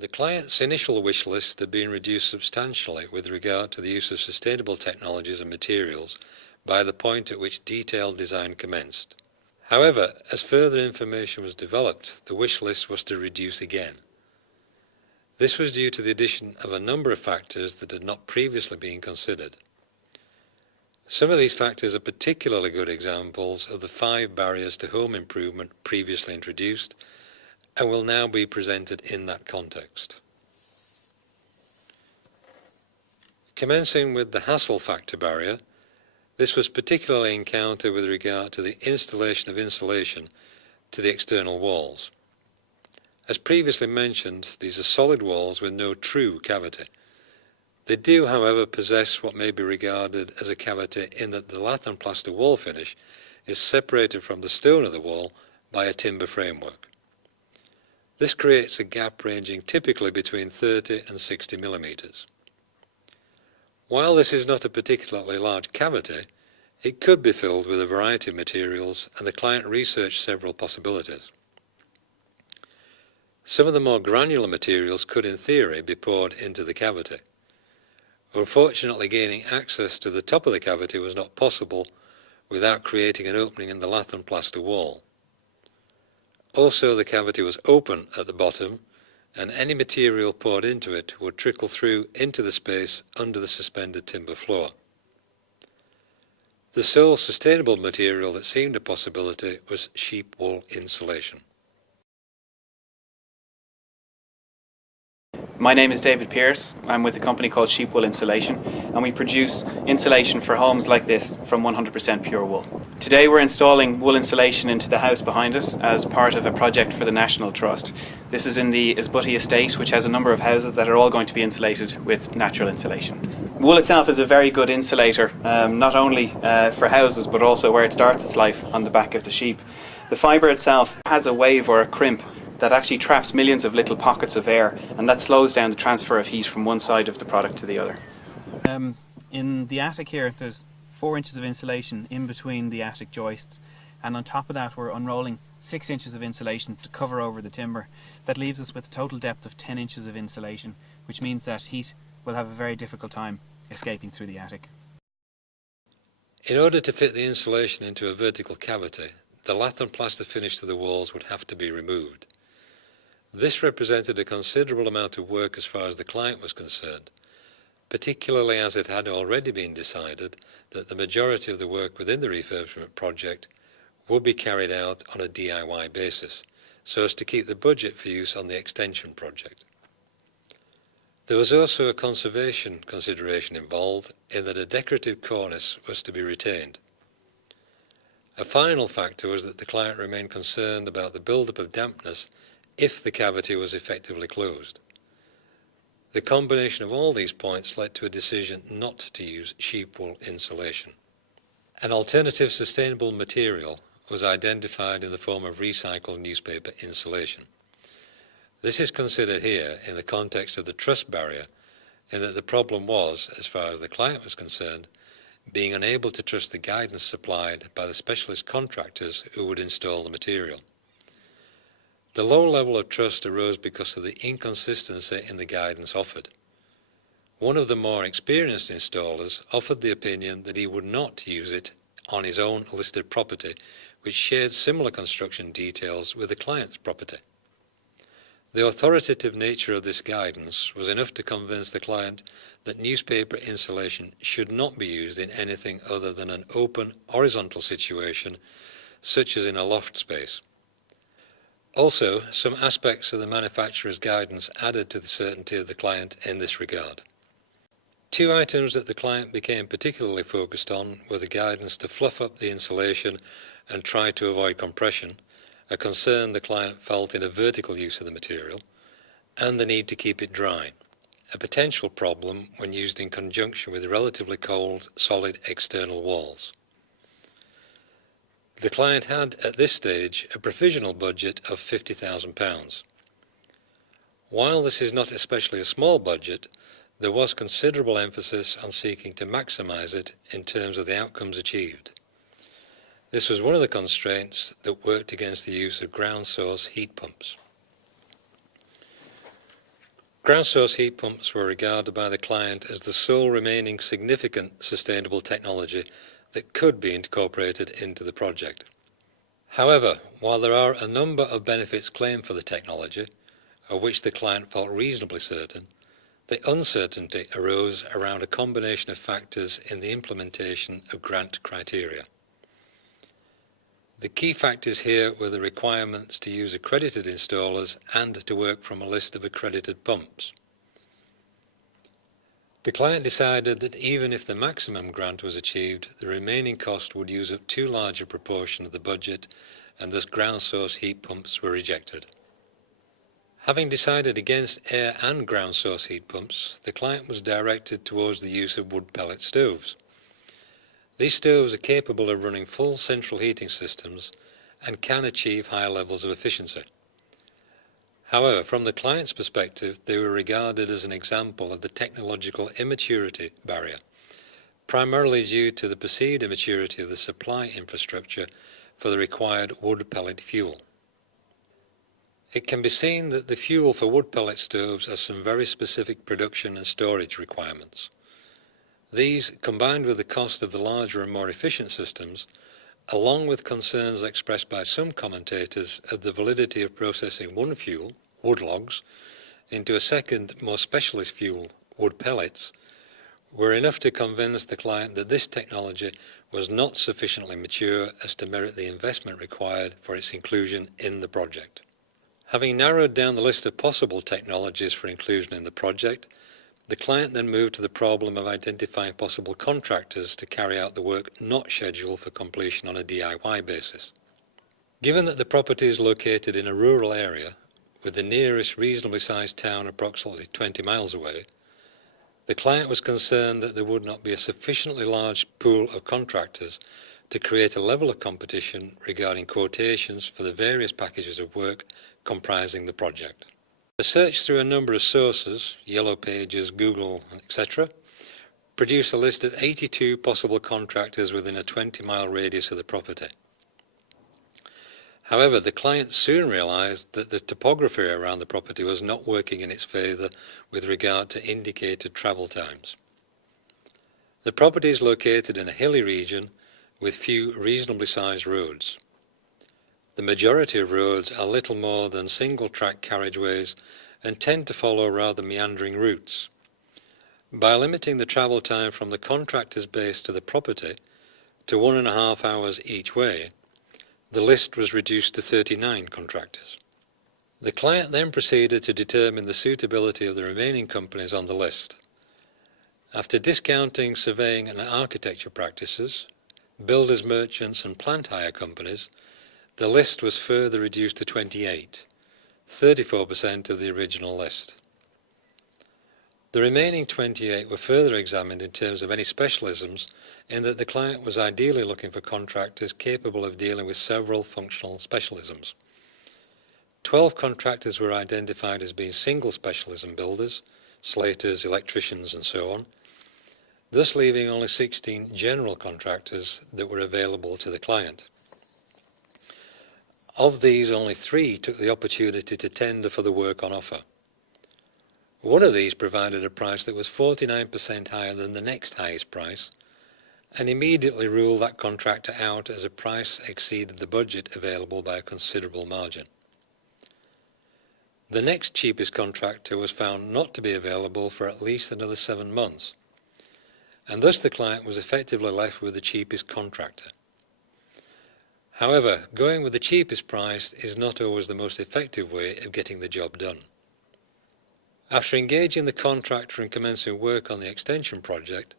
The client's initial wish list had been reduced substantially with regard to the use of sustainable technologies and materials by the point at which detailed design commenced. However, as further information was developed, the wish list was to reduce again. This was due to the addition of a number of factors that had not previously been considered. Some of these factors are particularly good examples of the 5 barriers to home improvement previously introduced and will now be presented in that context. Commencing with the hassle factor barrier, this was particularly encountered with regard to the installation of insulation to the external walls. As previously mentioned, these are solid walls with no true cavity. They do, however, possess what may be regarded as a cavity in that the lath and plaster wall finish is separated from the stone of the wall by a timber framework. This creates a gap ranging typically between 30 and 60 millimeters. While this is not a particularly large cavity, it could be filled with a variety of materials, and the client researched several possibilities. Some of the more granular materials could in theory be poured into the cavity. Unfortunately, gaining access to the top of the cavity was not possible without creating an opening in the lath and plaster wall. Also, the cavity was open at the bottom, and any material poured into it would trickle through into the space under the suspended timber floor. The sole sustainable material that seemed a possibility was sheep wool insulation. My name is David Pearce. I'm with a company called Sheep Wool Insulation, and we produce insulation for homes like this from 100% pure wool. Today we're installing wool insulation into the house behind us as part of a project for the National Trust. This is in the Isbutty estate, which has a number of houses that are all going to be insulated with natural insulation. Wool itself is a very good insulator, not only for houses but also where it starts its life on the back of the sheep. The fibre itself has a wave or a crimp that actually traps millions of little pockets of air, and that slows down the transfer of heat from one side of the product to the other. In the attic here, there's 4 inches of insulation in between the attic joists, and on top of that we're unrolling 6 inches of insulation to cover over the timber. That leaves us with a total depth of 10 inches of insulation, which means that heat will have a very difficult time escaping through the attic. In order to fit the insulation into a vertical cavity, the lath and plaster finish to the walls would have to be removed. This represented a considerable amount of work as far as the client was concerned, particularly as it had already been decided that the majority of the work within the refurbishment project would be carried out on a DIY basis, so as to keep the budget for use on the extension project. There was also a conservation consideration involved in that a decorative cornice was to be retained. A final factor was that the client remained concerned about the build-up of dampness if the cavity was effectively closed. The combination of all these points led to a decision not to use sheep wool insulation. An alternative sustainable material was identified in the form of recycled newspaper insulation. This is considered here in the context of the truss barrier, in that the problem was, as far as the client was concerned, being unable to trust the guidance supplied by the specialist contractors who would install the material. The low level of trust arose because of the inconsistency in the guidance offered. One of the more experienced installers offered the opinion that he would not use it on his own listed property, which shared similar construction details with the client's property. The authoritative nature of this guidance was enough to convince the client that newspaper insulation should not be used in anything other than an open, horizontal situation, such as in a loft space. Also, some aspects of the manufacturer's guidance added to the certainty of the client in this regard. 2 items that the client became particularly focused on were the guidance to fluff up the insulation and try to avoid compression, a concern the client felt in a vertical use of the material, and the need to keep it dry, a potential problem when used in conjunction with relatively cold, solid external walls. The client had, at this stage, a provisional budget of £50,000. While this is not especially a small budget, there was considerable emphasis on seeking to maximise it in terms of the outcomes achieved. This was one of the constraints that worked against the use of ground source heat pumps. Ground source heat pumps were regarded by the client as the sole remaining significant sustainable technology that could be incorporated into the project. However, while there are a number of benefits claimed for the technology, of which the client felt reasonably certain, the uncertainty arose around a combination of factors in the implementation of grant criteria. The key factors here were the requirements to use accredited installers and to work from a list of accredited pumps. The client decided that even if the maximum grant was achieved, the remaining cost would use up too large a proportion of the budget, and thus ground source heat pumps were rejected. Having decided against air and ground source heat pumps, the client was directed towards the use of wood pellet stoves. These stoves are capable of running full central heating systems and can achieve high levels of efficiency. However, from the client's perspective, they were regarded as an example of the technological immaturity barrier, primarily due to the perceived immaturity of the supply infrastructure for the required wood pellet fuel. It can be seen that the fuel for wood pellet stoves has some very specific production and storage requirements. These, combined with the cost of the larger and more efficient systems, along with concerns expressed by some commentators of the validity of processing one fuel, wood logs, into a second, more specialist fuel, wood pellets, were enough to convince the client that this technology was not sufficiently mature as to merit the investment required for its inclusion in the project. Having narrowed down the list of possible technologies for inclusion in the project, the client then moved to the problem of identifying possible contractors to carry out the work not scheduled for completion on a DIY basis. Given that the property is located in a rural area, with the nearest reasonably sized town approximately 20 miles away, the client was concerned that there would not be a sufficiently large pool of contractors to create a level of competition regarding quotations for the various packages of work comprising the project. A search through a number of sources, Yellow Pages, Google, etc., produced a list of 82 possible contractors within a 20-mile radius of the property. However, the client soon realized that the topography around the property was not working in its favor with regard to indicated travel times. The property is located in a hilly region with few reasonably sized roads. The majority of roads are little more than single-track carriageways and tend to follow rather meandering routes. By limiting the travel time from the contractor's base to the property to 1.5 hours each way, the list was reduced to 39 contractors. The client then proceeded to determine the suitability of the remaining companies on the list. After discounting surveying and architecture practices, builders, merchants and plant hire companies, the list was further reduced to 28, 34% of the original list. The remaining 28 were further examined in terms of any specialisms, in that the client was ideally looking for contractors capable of dealing with several functional specialisms. 12 contractors were identified as being single specialism builders, slaters, electricians and so on, thus leaving only 16 general contractors that were available to the client. Of these, only 3 took the opportunity to tender for the work on offer. One of these provided a price that was 49% higher than the next highest price, and immediately ruled that contractor out as a price exceeded the budget available by a considerable margin. The next cheapest contractor was found not to be available for at least another 7 months, and thus the client was effectively left with the cheapest contractor. However, going with the cheapest price is not always the most effective way of getting the job done. After engaging the contractor and commencing work on the extension project,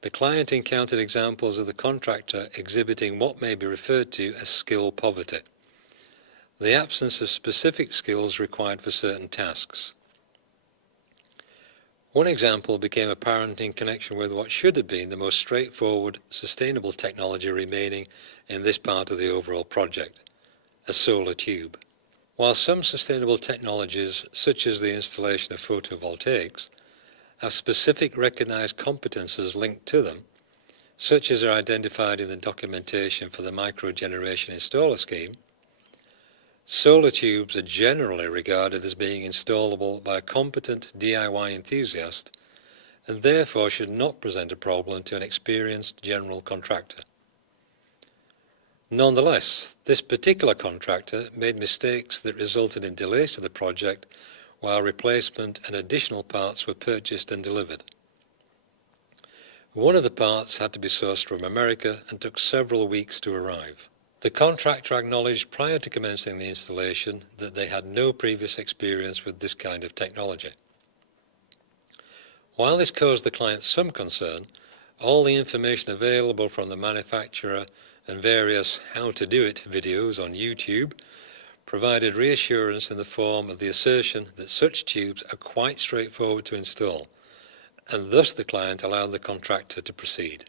the client encountered examples of the contractor exhibiting what may be referred to as skill poverty, the absence of specific skills required for certain tasks. One example became apparent in connection with what should have been the most straightforward, sustainable technology remaining in this part of the overall project, a solar tube. While some sustainable technologies, such as the installation of photovoltaics, have specific recognized competences linked to them, such as are identified in the documentation for the microgeneration installer scheme, Solar tubes are generally regarded as being installable by a competent DIY enthusiast and therefore should not present a problem to an experienced general contractor. Nonetheless, this particular contractor made mistakes that resulted in delays to the project while replacement and additional parts were purchased and delivered. One of the parts had to be sourced from America and took several weeks to arrive. The contractor acknowledged prior to commencing the installation that they had no previous experience with this kind of technology. While this caused the client some concern, all the information available from the manufacturer and various how-to-do-it videos on YouTube provided reassurance in the form of the assertion that such tubes are quite straightforward to install, and thus the client allowed the contractor to proceed.